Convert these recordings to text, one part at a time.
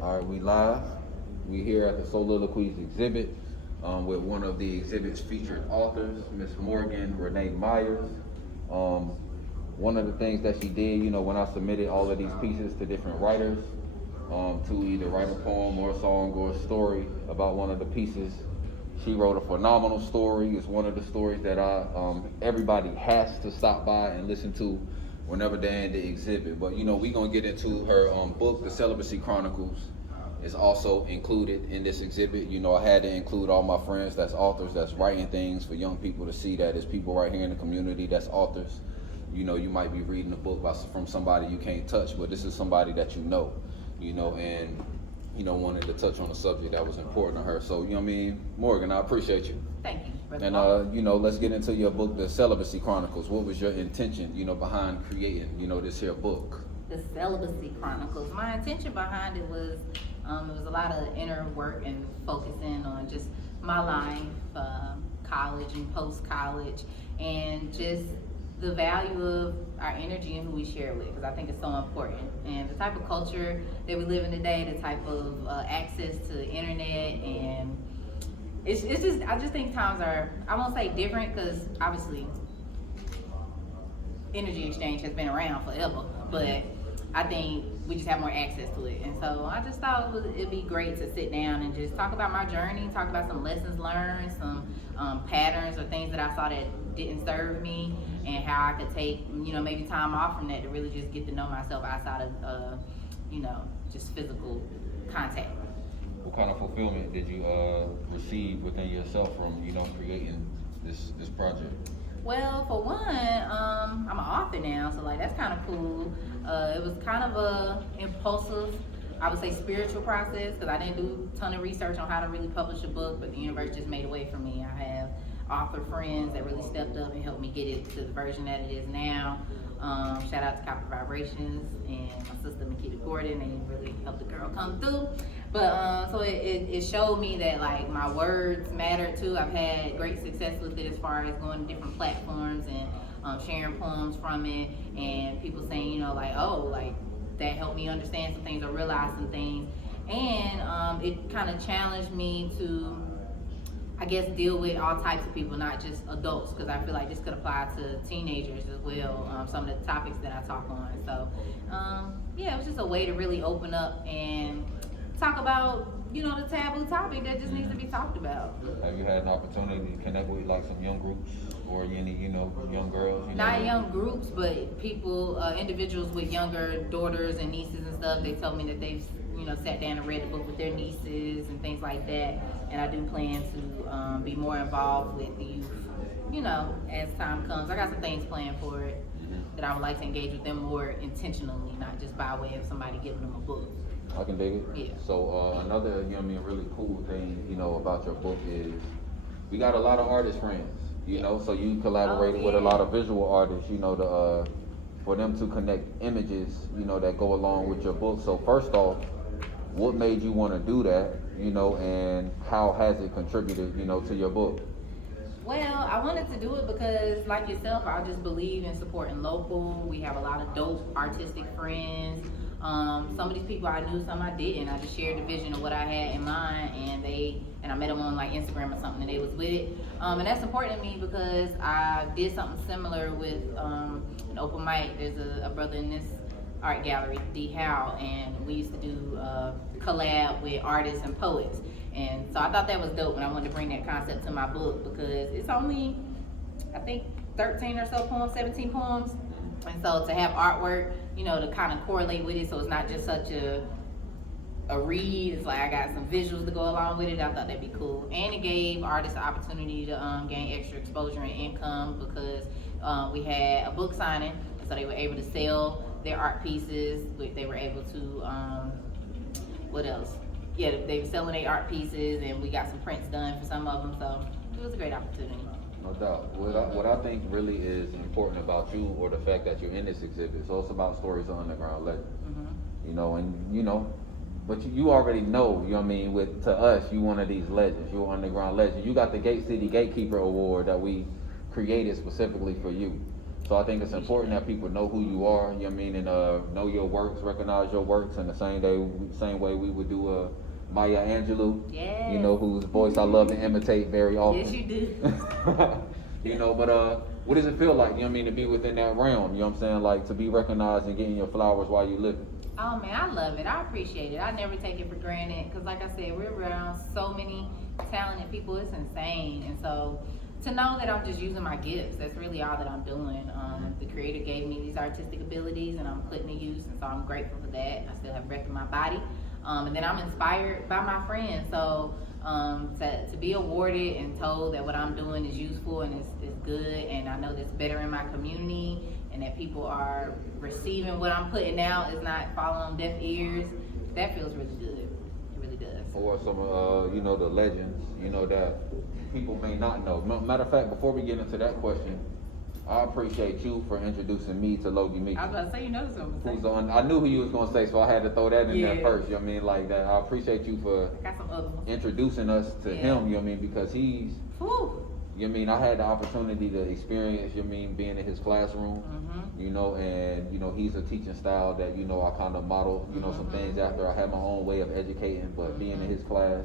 All right, we live. We here at the SOULiloquies exhibit with one of the exhibit's featured authors, Miss Morgan Renae Myers. One of the things that she did, when I submitted all of these pieces to different writers to either write a poem or a song or a story about one of the pieces, she wrote a phenomenal story. It's one of the stories that everybody has to stop by and listen to whenever they're in the exhibit. But we're gonna get into her book, The Celibacy Chronicles, is also included in this exhibit. I had to include all my friends that's authors, that's writing things for young people to see that there's people right here in the community that's authors. You might be reading a book from somebody you can't touch, but this is somebody that and wanted to touch on a subject that was important to her. So, Morgan, I appreciate you. Thank you. And, let's get into your book, The Celibacy Chronicles. What was your intention, behind creating, this here book? The Celibacy Chronicles. My intention behind it was a lot of inner work and focusing on just my life, college and post-college, and just the value of our energy and who we share with, because I think it's so important. And the type of culture that we live in today, the type of access to the internet, and it's just, I just think times are, I won't say different, because obviously energy exchange has been around forever, but I think we just have more access to it. And so I just thought it'd be great to sit down and just talk about my journey, talk about some lessons learned, some patterns or things that I saw that didn't serve me, and how I could take, maybe time off from that to really just get to know myself outside of, just physical contact. What kind of fulfillment did you receive within yourself from, creating this project? Well, for one, I'm an author now, so that's kind of cool. It was kind of a impulsive, I would say, spiritual process, because I didn't do a ton of research on how to really publish a book, but the universe just made a way for me. I have author friends that really stepped up and helped me get it to the version that it is now. Shout out to Copper Vibrations and my sister Makita Gordon. They really helped the girl come through. But so it showed me that my words matter too. I've had great success with it as far as going to different platforms and sharing poems from it, and people saying, that helped me understand some things or realize some things. And it kind of challenged me to, I guess, deal with all types of people, not just adults, because I feel like this could apply to teenagers as well, some of the topics that I talk on. So, it was just a way to really open up and talk about, the taboo topic that just needs to be talked about. Have you had an opportunity to connect with some young groups or any, young girls? Not young groups, but people, individuals with younger daughters and nieces and stuff. They tell me that they've sat down and read the book with their nieces and things like that. And I do plan to be more involved with the youth, as time comes. I got some things planned for it that I would like to engage with them more intentionally, not just by way of somebody giving them a book. I can dig it. Yeah. So another, really cool thing, about your book is we got a lot of artist friends, so you collaborated with a lot of visual artists, for them to connect images, that go along with your book. So first off, what made you want to do that, and how has it contributed, to your book? Well, I wanted to do it because, like yourself, I just believe in supporting local. We have a lot of dope artistic friends. Some of these people I knew, some I didn't. I just shared the vision of what I had in mind, and I met them on Instagram or something, and they was with it. And that's important to me because I did something similar with an open mic. There's a brother in this art gallery, D. Howe, and we used to do collab with artists and poets. And so I thought that was dope, and I wanted to bring that concept to my book because it's only, I think, 13 or so poems, 17 poems. And so to have artwork, to kind of correlate with it, so it's not just such a read. It's I got some visuals to go along with it. I thought that'd be cool. And it gave artists the opportunity to gain extra exposure and income because we had a book signing, so they were able to sell their art pieces. They were able to, what else? Yeah, they were selling their art pieces, and we got some prints done for some of them, so it was a great opportunity. No doubt. What I think really is important about you, or the fact that you're in this exhibit, so it's about stories of underground legends. But you already know, to us, you one of these legends, you're an underground legend. You got the Gate City Gatekeeper Award that we created specifically for you. So I think it's important that people know who you are, you know what I mean, and know your works, recognize your works in the same way we would do Maya Angelou, Yes. you know, whose voice I love to imitate very often. Yes, you do. You know, but what does it feel like, you know what I mean, to be within that realm, you know what I'm saying, like to be recognized and getting your flowers while you're living? Oh man, I love it. I appreciate it. I never take it for granted because, like I said, we're around so many talented people. It's insane. And so to know that I'm just using my gifts, that's really all that I'm doing. The Creator gave me these artistic abilities and I'm putting to use, and so I'm grateful for that. I still have breath in my body. And then I'm inspired by my friends. So to be awarded and told that what I'm doing is useful and is good, and I know that's better in my community, and that people are receiving what I'm putting out, is not falling on deaf ears, that feels really good. It really does. Or some you know, the legends, you know, that people may not know. Matter of fact, before we get into that question, I appreciate you for introducing me to Logie Meacham. I was about to say, you know something. Who's on? I knew who you was gonna say, so I had to throw that in there Yeah. first. You know what I mean, like that. I appreciate you for I got some other ones. introducing us to Yeah. him. You know what I mean, because he's. Whew. You know what I mean, I had the opportunity to experience. You know what I mean, being in his classroom. Mm-hmm. You know, and you know he's a teaching style that you know I kind of model. You know, some things after I had my own way of educating, but being in his class.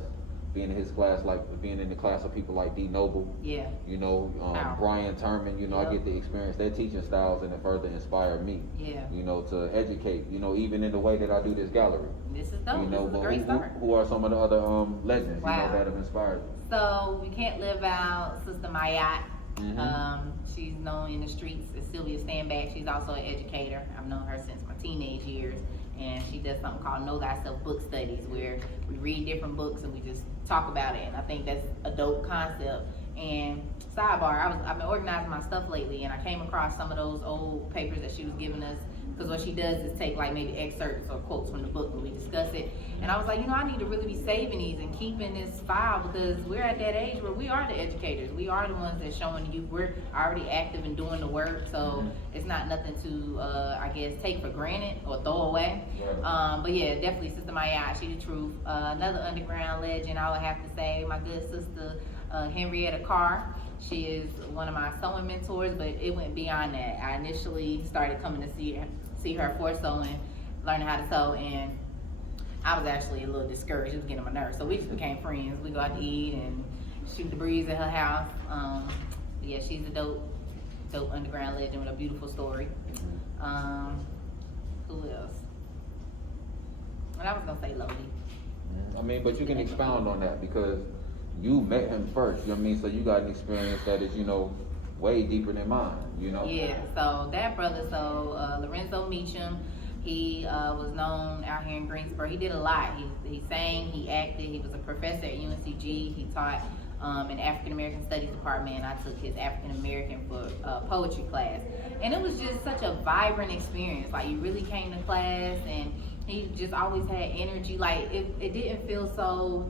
Like being in the class of people like D. Noble, Yeah. you know, Wow. Brian Turman, you know, I get to experience their teaching styles, and it further inspired me, Yeah. you know, to educate, you know, even in the way that I do this gallery. This is dope. You know, This is a but great start. who are some of the other legends, you Wow. know, that have inspired you? So we can't live out Sister Mayat. Mhm. She's known in the streets as Sylvia Standback. She's also an educator. I've known her since my teenage years, and she does something called Know Thyself Book Studies, where we read different books and we just talk about it. And I think that's a dope concept. And sidebar, I've been organizing my stuff lately, and I came across some of those old papers that she was giving us. Because what she does is take like maybe excerpts or quotes from the book when we discuss it. And I was like, you know, I need to really be saving these and keeping this file, because we're at that age where we are the educators. We are the ones that's showing you we're already active and doing the work. So it's not nothing to, I guess, take for granted or throw away. But yeah, definitely Sister Maya, she the truth. Another underground legend, I would have to say, my good sister, Henrietta Carr. She is one of my sewing mentors, but it went beyond that. I initially started coming to see her for sewing, learning how to sew, and I was actually a little discouraged. It was getting on my nerves. So we just became friends. We go out to eat and shoot the breeze at her house. Yeah, she's a dope underground legend with a beautiful story. Who else? And I was gonna say Logie. I mean, but you can expound on that because you met him first, you know what I mean? So you got an experience that is, you know, way deeper than mine, you know? Yeah, so that brother, Lorenzo Meacham, he was known out here in Greensboro. He did a lot. He sang, he acted, he was a professor at UNCG. He taught in African American Studies department, and I took his African American for poetry class. And it was just such a vibrant experience. Like, you really came to class, and he just always had energy. Like, it didn't feel so,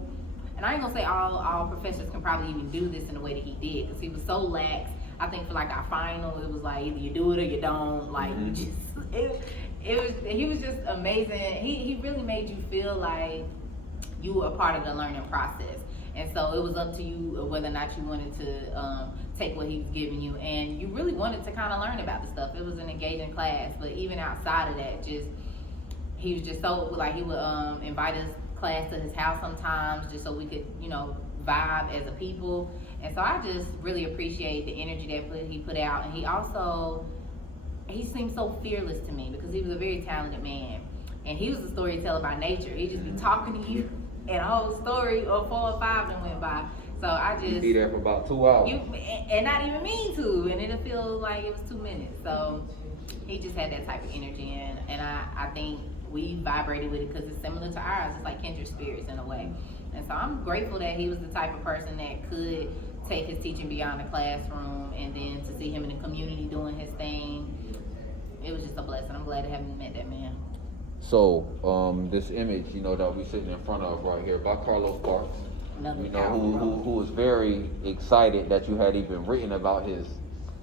and I ain't gonna say all professors can probably even do this in the way that he did, because he was so lax. I think for like our final, it was like either you do it or you don't. Like, he was just amazing. He really made you feel like you were a part of the learning process. And so it was up to you whether or not you wanted to take what he was giving you, and you really wanted to kind of learn about the stuff. It was an engaging class, but even outside of that, he was just so, like, he would invite us class to his house sometimes just so we could, you know, vibe as a people. And so I just really appreciate the energy that he put out. And he seemed so fearless to me because he was a very talented man, and he was a storyteller by nature. He'd just be talking to you, and a whole story or 4 or 5 that went by. So I just be there for about 2 hours. And not even mean to, and it'll feel like it was 2 minutes. So he just had that type of energy, and I think we vibrated with it because it's similar to ours. It's like kindred spirits in a way. And so I'm grateful that he was the type of person that could take his teaching beyond the classroom, and then to see him in the community doing his thing, it was just a blessing. I'm glad to have met that man. So, this image, you know, that we're sitting in front of right here by Carlos Parks, Another you know, who was very excited that you had even written about his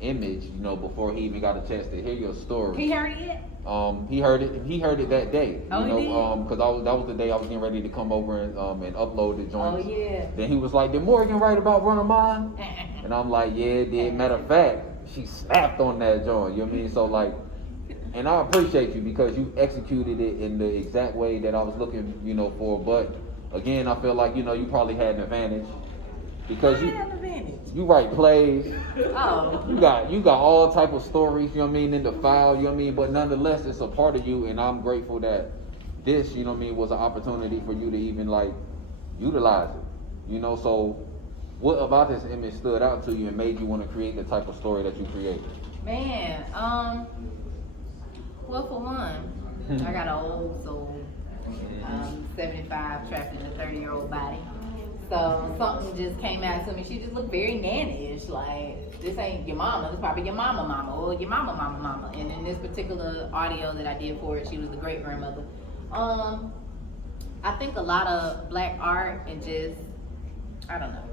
image, you know, before he even got a chance to hear your story. He heard it? He heard it that day. Oh, you know, he did? because that was the day I was getting ready to come over and upload the joints. Oh, yeah. Then he was like, "Did Morgan write about Run of Mine?" And I'm like, "Yeah, it did. Matter of fact, she snapped on that joint. You know what I mean? So like, and I appreciate you because you executed it in the exact way that I was looking, you know, for. But again, I feel like, you know, you probably had an advantage because you write plays. Oh. You got all type of stories, you know what I mean, in the file, you know what I mean. But nonetheless, it's a part of you, and I'm grateful that this, you know what I mean, was an opportunity for you to even like utilize it, you know. So what about this image stood out to you and made you want to create the type of story that you created? Man, well, for one, I got an old soul. 75, trapped in a 30-year-old body. So something just came out to me. She just looked very nanny-ish. Like, this ain't your mama. This probably your mama or your mama. And in this particular audio that I did for it, she was the great grandmother. I think a lot of black art and just, I don't know,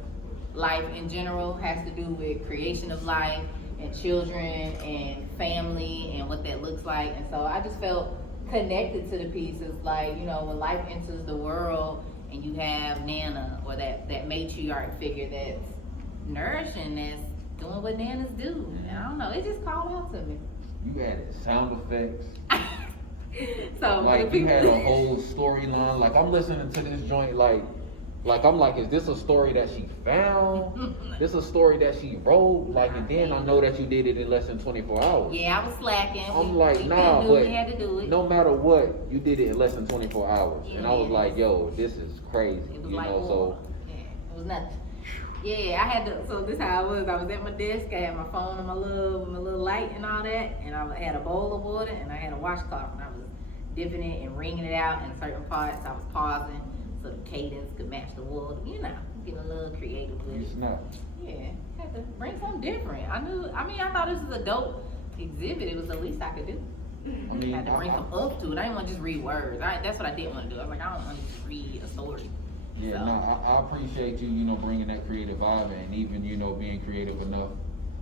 life in general has to do with creation of life and children and family and what that looks like. And so I just felt connected to the pieces. Like, you know, when life enters the world and you have Nana or that matriarch figure that's nourishing, that's doing what Nanas do. And I don't know, it just called out to me. You added sound effects. So like you had a whole storyline. Like I'm listening to this joint like I'm like, is this a story that she found? This a story that she wrote? Like, and then I know that you did it in less than 24 hours. Yeah, I was slacking. I'm like, nah, but we had to do it. No matter what, you did it in less than 24 hours. Yeah, and I was like, yo, this is crazy. It was you like know, water. so Yeah, it was nothing. Yeah, I had to, so this how I was at my desk, I had my phone and my little light and all that, and I had a bowl of water and I had a washcloth, and I was dipping it and wringing it out in certain parts. I was pausing so the cadence could match the water, you know, getting a little creative with it. Yeah, had to bring something different. I thought this was a dope exhibit. It was the least I could do. I mean, had to bring some up to it. I didn't want to just read words. That's what I didn't want to do. I was like, I don't want to just read a story. yeah, So. no, I appreciate you, you know, bringing that creative vibe and even, you know, being creative enough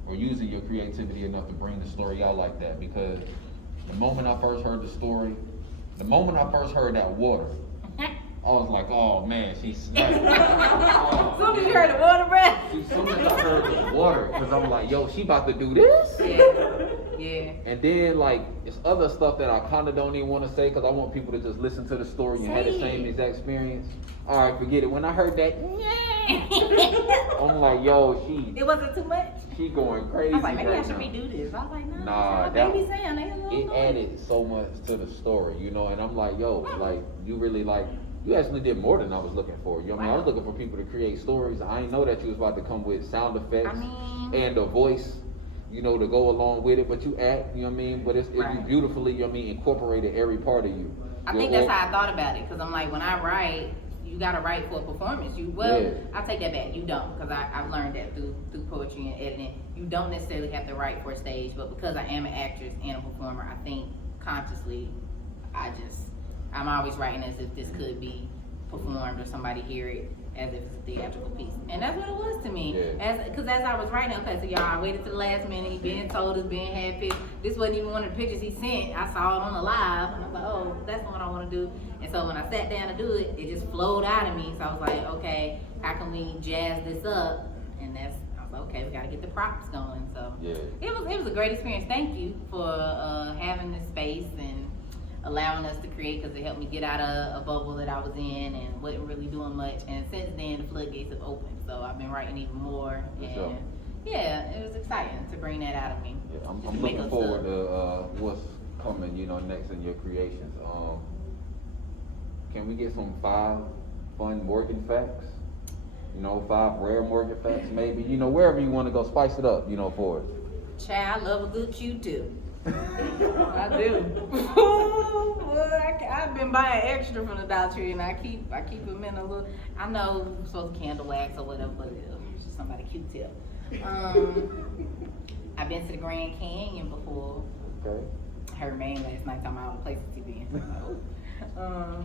or using your creativity enough to bring the story out like that. Because the moment I first heard the story, the moment I first heard that water, I was like, oh man, she snapped. As soon as you heard the water breath. As soon as I heard the water, because I'm like, yo, she about to do this? Yeah. And then, like, it's other stuff that I kind of don't even want to say because I want people to just listen to the story and have the same exact experience. All right, forget it. When I heard that, I'm like, yo, It wasn't too much? she going crazy. I was like, maybe right I should now. redo this. I was like, no, Nah, baby sound. It added so much to the story, you know, and I'm like, yo, like, you really, like, you actually did more than I was looking for. You know what I mean? I was looking for people to create stories. I didn't know that you was about to come with sound effects and a voice, you know, to go along with it, but you act, you know what I mean? But you beautifully, you know what I mean, incorporated every part of you. I think that's how I thought about it, because I'm like, when I write, you gotta write for a performance. I take that back. You don't, because I've learned that through poetry and editing. You don't necessarily have to write for a stage, but because I am an actress and a performer, I think consciously, I'm always writing as if this could be performed or somebody hear it as if it's a theatrical piece. And that's what it was to me. Because as I was writing, okay, so y'all, I waited to the last minute. He been told us, Ben had picked. This wasn't even one of the pictures he sent. I saw it on the live, and I was like, oh, that's what I want to do. And so when I sat down to do it, it just flowed out of me. So I was like, okay, how can we jazz this up? And I was like, okay, we got to get the props going. So it was a great experience. Thank you for having this space and allowing us to create, because it helped me get out of a bubble that I was in and wasn't really doing much. And since then, the floodgates have opened, so I've been writing even more. And yeah, it was exciting to bring that out of me. Yeah, I'm looking forward to what's coming, you know, next in your creations. Can we get some 5 fun Morgan facts? You know, 5 rare Morgan facts, maybe. You know, wherever you want to go, spice it up, you know, for us. Child, I love a good Q-tip. I do. I've been buying extra from the Dollar Tree, and I keep them in a little. I know I'm supposed to candle wax or whatever, but it's just somebody Q-tip. I've been to the Grand Canyon before. Okay. I heard man last night talking about all the places he been.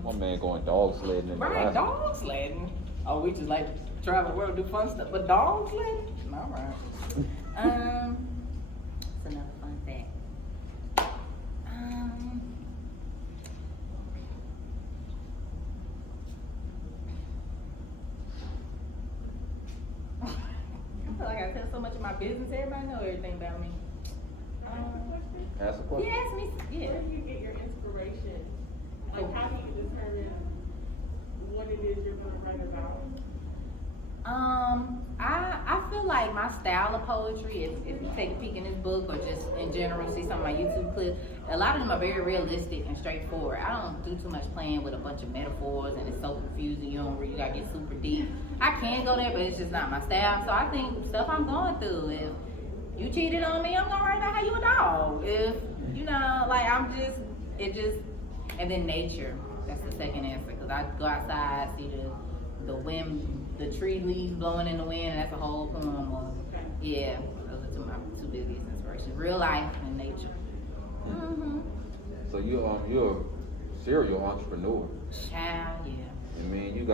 My man going dog sledding. Right, dog sledding. Oh, we just like to travel the world, do fun stuff, but dog sledding? All right. That's another fun fact. I feel like I gotta tell not so much of my business. Everybody know everything about me. Ask a question. Yeah, ask me. Yeah. Where do you get your inspiration? Like, how do you determine what it is you're going to write about? I feel like my style of poetry, if you take a peek in this book or just in general see some of my YouTube clips, a lot of them are very realistic and straightforward. I don't do too much playing with a bunch of metaphors and it's so confusing. You gotta get super deep. I can go there, but it's just not my style. So I think stuff I'm going through, if you cheated on me, I'm gonna write about how you a dog. If, and then nature. That's the second answer, because I go outside, see the wind, the tree leaves blowing in the wind, and that's a whole poem of, yeah, those are my two biggest inspirations, real life and nature. Mm-hmm. So you're a serial entrepreneur. Child, yeah. I mean, you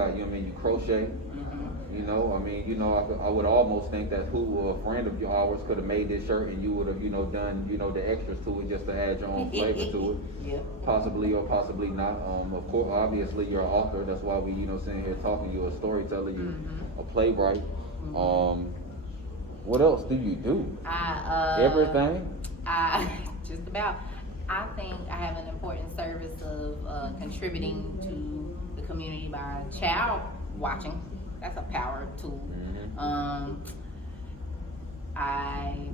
crochet. Mm-hmm. I would almost think that a friend of yours could have made this shirt and you would have, done, the extras to it just to add your own flavor to it. Yeah. Possibly or possibly not. Of course, obviously you're an author. That's why we, sitting here talking. You're a storyteller. You're a playwright. Mm-hmm. What else do you do? Everything? Just about. I think I have an important service of contributing to the community by child watching. That's a power tool. Mm-hmm. I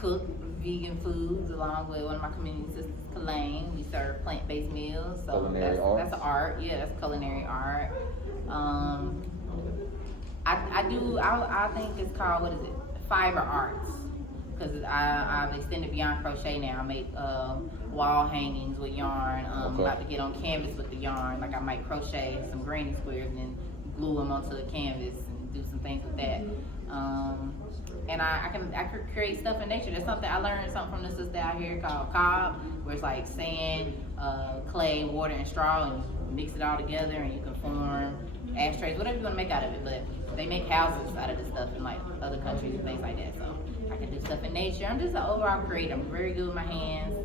cook vegan foods along with one of my community sisters, Kalaine. We serve plant-based meals. So Culinary arts? That's art. Yeah, that's culinary art. I think it's called, fiber arts. Because I've extended beyond crochet now. I make wall hangings with yarn. I'm about to get on canvas with the yarn. Like I might crochet some granny squares and then glue them onto the canvas and do some things with that. And I can create stuff in nature. There's something I learned from the sister out here called cob, where it's like sand, clay, water, and straw, and you mix it all together and you can form ashtrays, whatever you want to make out of it. But they make houses out of this stuff in like other countries and things like that. So I can do stuff in nature. I'm just an overall creator. I'm very good with my hands.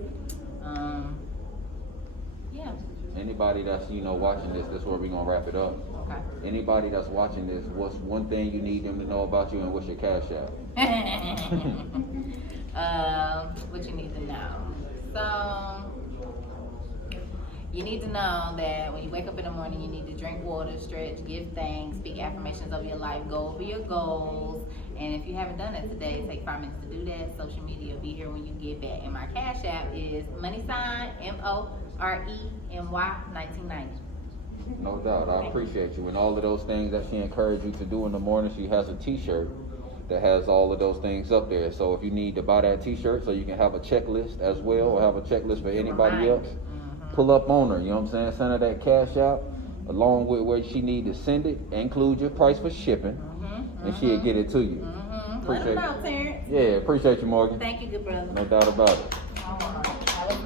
Yeah. Anybody that's, watching this is where we're going to wrap it up. Okay. Anybody that's watching this, what's one thing you need them to know about you and what's your cash app? What you need to know. So, you need to know that when you wake up in the morning, you need to drink water, stretch, give thanks, speak affirmations of your life, go over your goals. And if you haven't done that today, take 5 minutes to do that. Social media will be here when you get back. And my cash app is $MOREMY 1990. No doubt. I appreciate you. And all of those things that she encouraged you to do in the morning, she has a t-shirt that has all of those things up there. So if you need to buy that t-shirt so you can have a checklist as well, or have a checklist for anybody else, pull up on her, you know what I'm saying? Send her that cash out along with where she need to send it. Include your price for shipping, and she'll get it to you. Let them know, Terrence. Yeah, appreciate you, Morgan. Thank you, good brother. No doubt about it. That was nice.